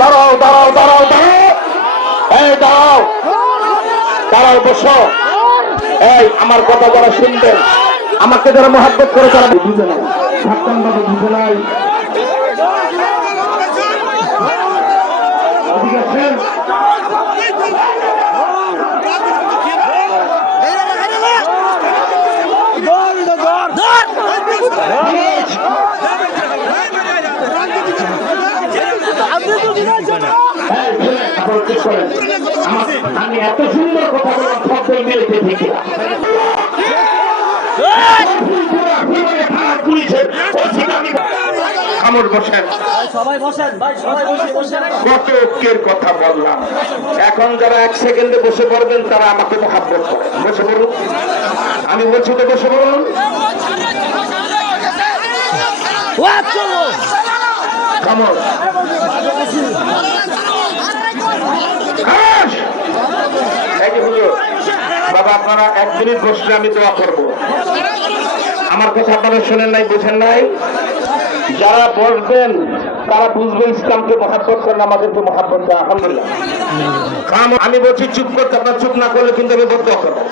দাঁড়াও দাঁড়াও দাঁড়াও দাঁড়াও, এই দাঁড়াও দাঁড়াও, বসো। এই আমার কথা যারা শুনবেন, আমাকে যারা মহাব্বত করে তারা বুঝে নাই, ঢাক্কান বাবু বুঝে নাই। আমি এত সুন্দর কথা কথা বললাম, এখন যারা 1 সেকেন্ডে বসে পড়বেন তারা আমাকে মহাব্বত করে। বসে পড়ুন, আমি বলছি তো বসে পড়ুন। বাবা আপনারা 1 মিনিট বসলে আমি দোয়া করবো। আমার কথা আপনারা শোনেন নাই, বুঝেন নাই? যারা বসবেন তারা বুঝবে ইসলামকে মহাব্বত করেন, আমাদেরকে মহাব্বত দেয়। আলহামদুলিল্লাহ। আমি বলছি চুপ করতে, আপনার চুপ না করলে কিন্তু আমি বদ্ধ করবো।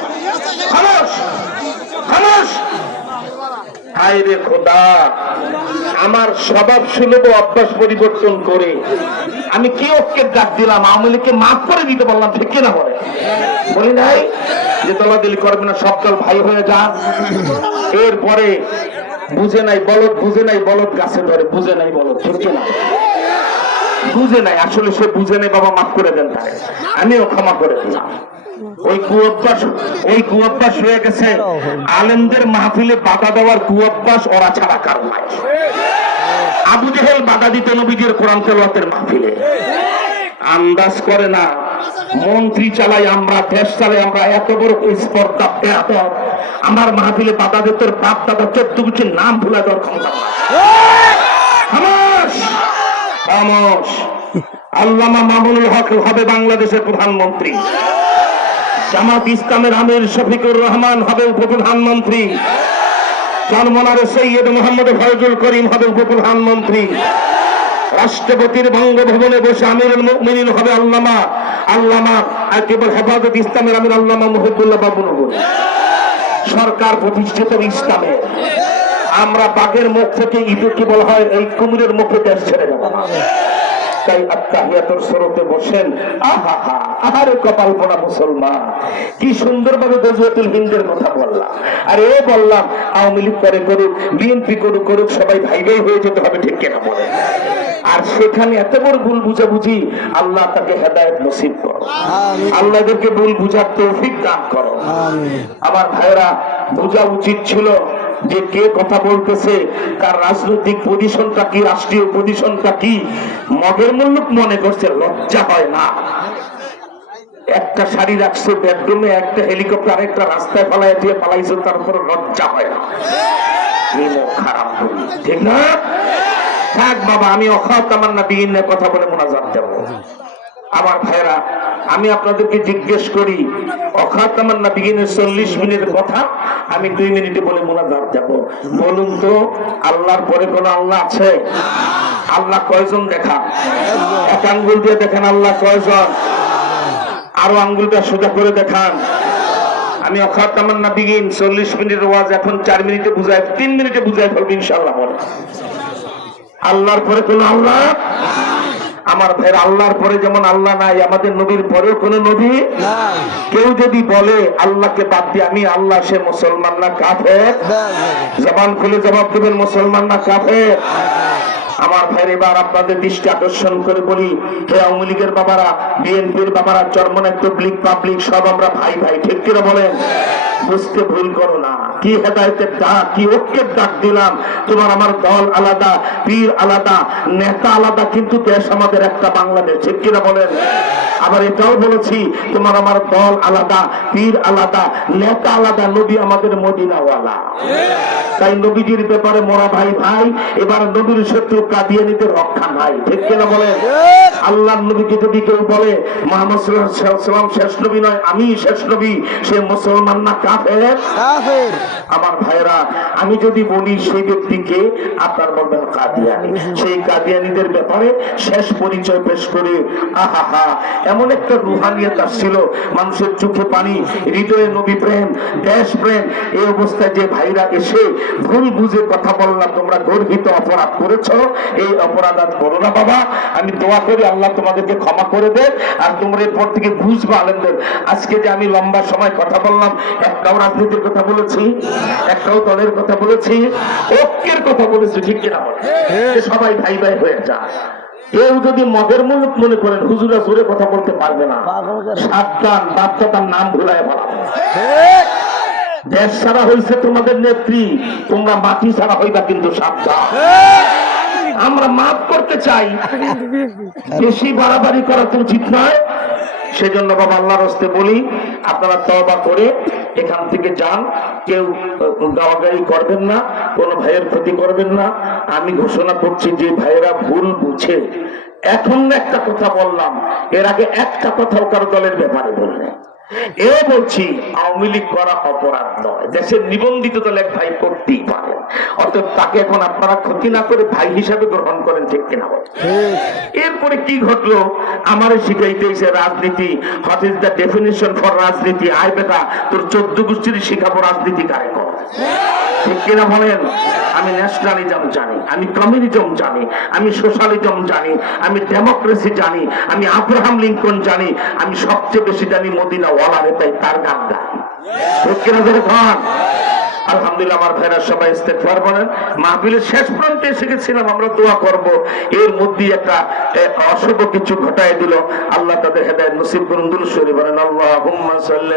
খামোশ খামোশ। হায় রে খোদা, আমার স্বভাব সুলভ অভ্যাস পরিবর্তন করে আমি কি ওকে ডাক দিলাম, আওয়ামী লীগকে মাফ করে দিতে বললাম, ঠিক কিনা বলে? বলি নাই যে দলাদলি করবে না, সব দল ভাই হয়ে যান। এরপরে বুঝে নাই বলদ, বুঝে নাই বলদ গাছে ধরে, বুঝে নাই বলদ, ঠিক কিনা? বুঝে নাই, আসলে সে বুঝে নাই। বাবা মাফ করে দেন তাকে, আমিও ক্ষমা করে দিলাম। ওই কুঅভ্যাস হয়ে গেছে। আলেমদের মাহফিলে বাধা দেওয়ার কুঅভ্যাস ওরা ছাড়া কারো নাই। আবু জেহেল বাধা দিত নবীজির কোরআন তেলাওয়াতের মাহফিলে, আন্দাজ করে না। মন্ত্রী চালাই আমরা, দেশ চালাই আমরা, এত বড় স্পর্ধা পেয়াত আমার মাহফিলে বাধা দিত। বাপ দাদা 14 গুছির নাম ভুলে দেওয়ার ক্ষমতা। খামোশ খামোশ। আল্লামা মামুনুল হক হবে বাংলাদেশের প্রধানমন্ত্রী, জামাত ইসলামের আমির শফিকুর রহমান হবে উপপ্রধানমন্ত্রী, চরমনারে সৈয়দ মোহাম্মদ ফয়জুল করিম হবে উপপ্রধানমন্ত্রী, রাষ্ট্রপতির বঙ্গভবনে বসে আমিরুল মুমিনিন হবে আল্লামা আর কেবল হেফাজত ইসলামের আমির আল্লামা মুহিবুল্লাহ বাবুনগর। সরকার প্রতিষ্ঠিত ইসলামে আমরা বাঘের মুখ থেকে ইঁদুর কি বলা হয়, এই কুমিরের মুখে দেশ ছেড়ে দেব। তাই আত্তাহিয়াতুর শুরুতে বসেন। আহা আহারে কপাল পোড়া মুসলমান, কি সুন্দরভাবে গজওয়াতুল হিন্দের কথা বললাম। আর এ বললাম আওয়ামী লীগ করে করুক, বিএনপি করুক, সবাই ভাই ভাই হয়ে যেতে হবে, ঠিক কিনা বলে? আর সেখানে এত বড় ভুল বুঝাবুঝি, আল্লাহ তাকে হেদায়েত নসিব করো, আল্লাহ এদেরকে ভুল বুঝার তৌফিক দান করো। আমার ভাইরা, বোঝা উচিত ছিল যে কে কথা বলতেছে, কার রাজনৈতিক পজিশনটা কি, রাষ্ট্রীয় পজিশনটা কি। মগের মুল্লুক মনে করছে, লজ্জা হয় না? একটা শাড়ি রাখছে বেডরুমে, একটা হেলিকপ্টার একটা রাস্তায় পালাই দিয়ে পালাইছে, তার উপর লজ্জা হয় না? খারাপ করি, ঠিক না? থাক বাবা, আমি অখাতামান্না বিহীন কথা বলে মোনাজাত দেব। আমার ভাইরা, আমি আপনাদেরকে জিজ্ঞেস করি, অখাতামান্না বিহীনের 40 মিনিটের কথা আমি 2 মিনিটে বলে মোনাজাত দেব। বলুন তো, আল্লাহর পরে কোন আল্লাহ আছে? আল্লাহ কয়জন দেখান? এক আঙ্গুল দিয়ে দেখেন আল্লাহ কয়জন, আরো আঙ্গুলটা সোজা করে দেখান। আমি অখাতামান্না বিহীন 40 মিনিটের ওয়াজ এখন 4 মিনিটে বুঝাই, 3 মিনিটে বুঝাই ফেলবো ইনশাআল্লাহ। বলে আল্লাহর পরে কোন আল্লাহ? আমার ভাইয়ের, আল্লাহর পরে যেমন আল্লাহ নাই, আমাদের নবীর পরেও কোন নবী নাই। কেউ যদি বলে আল্লাহকে বাদ দিয়ে আমি আল্লাহ, সে মুসলমান না কাফের? জবান খুলে জবাব দেবেন, মুসলমান না কাফের? আমার ভাইয়ের, এবার আপনাদের দৃষ্টি আকর্ষণ করে বলি, হে আওয়ামী লীগের বাবারা, বিএনপির বাবারা, চরমনায় তবলিগ পাবলিক সব আমরা ভাই ভাই, ঠিক কিনা বলেন? বুঝতে ভুল করো না। কি হেদায়েতের ডাক, কি ঐক্যের ডাক দিলাম। তোমার আমার দল আলাদা, পীর আলাদা, নেতা আলাদা, কিন্তু দেশ আমাদের একটা, বাংলাদেশ, ঠিক কিনা বলেন? আবার এটাও বলেছি, তোমার আমার দল আলাদা, পীর আলাদা, নেতা আলাদা, নবী আমাদের মদিনাওয়ালা। তাই নবীজির ব্যাপারে মোরা ভাই ভাই। এবার নবীর শত্রু কাদিয়ানীদের রক্ষা নাই, ঠিক কিনা বলেন? আল্লাহর নবীকে যদি কেউ বলে মুহাম্মদ সাল্লাল্লাহু আলাইহি ওয়াসাল্লাম শেষ নবী নয়, আমি শেষ নবী, সে মুসলমান না কাফের কাফের। আমার ভাইরা, আমি যদি বলি সেই ব্যক্তিকে, আপনার বলবেন কাদিয়ানি। সেই কাদিয়ানিদের ব্যাপারে শেষ পরিচয় পেশ করে আহা, এমন একটা রুহানিয়ত আসছিল, মানুষের চোখে পানি, হৃদয়ে নবী প্রেম, দেশ প্রেম। এই অবস্থায় যে ভাইরা এসে ভুল বুঝে কথা বললাম, তোমরা গর্হিত অপরাধ করেছ, এই অপরাধ আর করো না বাবা। আমি দোয়া করি আল্লাহ তোমাদেরকে ক্ষমা করে দেয়, আর তোমরা এরপর থেকে বুঝবা আলেমদের। আজকে যে আমি লম্বা সময় কথা বললাম, একটাও রাজনীতির কথা বলেছি, একটাও দলের কথা বলেছি, ঐক্যের কথা বলেছি, ঠিক কিনা বলে? যে সবাই ভাই ভাই হয়ে যায়। কেউ যদি মদের মুলুক মনে করেন হুজুরা জোরে কথা বলতে পারবে না, সাবধান, বাচ্চা তার নাম ভুলায় বলা। দেশ ছাড়া হয়েছে তোমাদের নেত্রী, তোমরা মাটি ছাড়া হইবা কিন্তু সাবধান। আমরা মাফ করতে চাই, বেশি বাড়াবাড়ি করা তো উচিত নয়। সেজন্য বাবা আল্লাহর হস্তে বলি, আপনারা তওবা করে এখান থেকে যান। কেউ গাওয়াগাড়ি করবেন না, কোন ভাইয়ের ক্ষতি করবেন না। আমি ঘোষণা করছি যে ভাইয়েরা ভুল বুঝে, এখন একটা কথা বললাম, এর আগে একটা কথাও কারো দলের ব্যাপারে বললেন, এ বলছি আওয়ামী লীগ করা অপরাধ নয়, দেশের নিবন্ধিত দল এক ভাই করতেই পারে। অতএব তাকে এখন আপনারা ক্ষতি না করে ভাই হিসাবে গ্রহণ করেন, ঠিক কিনা বলেন? এরপরে কি ঘটলো? আমারে শিখাইতে এসে রাজনীতি, what is the definition for রাজনীতি। আয় বেটা, তোর 14 গোষ্ঠীর শিখাবো রাজনীতি কারে কর, ঠিক কিনা বলেন? আমি ন্যাশনালিজম জানি, আমি কমিউনিজম জানি, আমি সোশ্যালিজম জানি, আমি ডেমোক্রেসি জানি, আমি আব্রাহাম লিঙ্কন জানি, আমি সবচেয়ে বেশি জানি মদিনা ওয়ালারে, তাই তার গান গাই, ঠিক কিনা দেখুন? আলহামদুলিল্লাহ আমার ভাইরা সবাই ইস্তেগফার বলেন। মাহফিলের শেষ প্রান্তে এসে গেছিলাম, আমরা দোয়া করব। এর মধ্যে একটা অশুভ কিছু ঘটায় দিল, আল্লাহ তাদের হেদায়েত নসিব করুন। দুরূদ শরীফ বলেন, আল্লাহুম্মা সাল্লি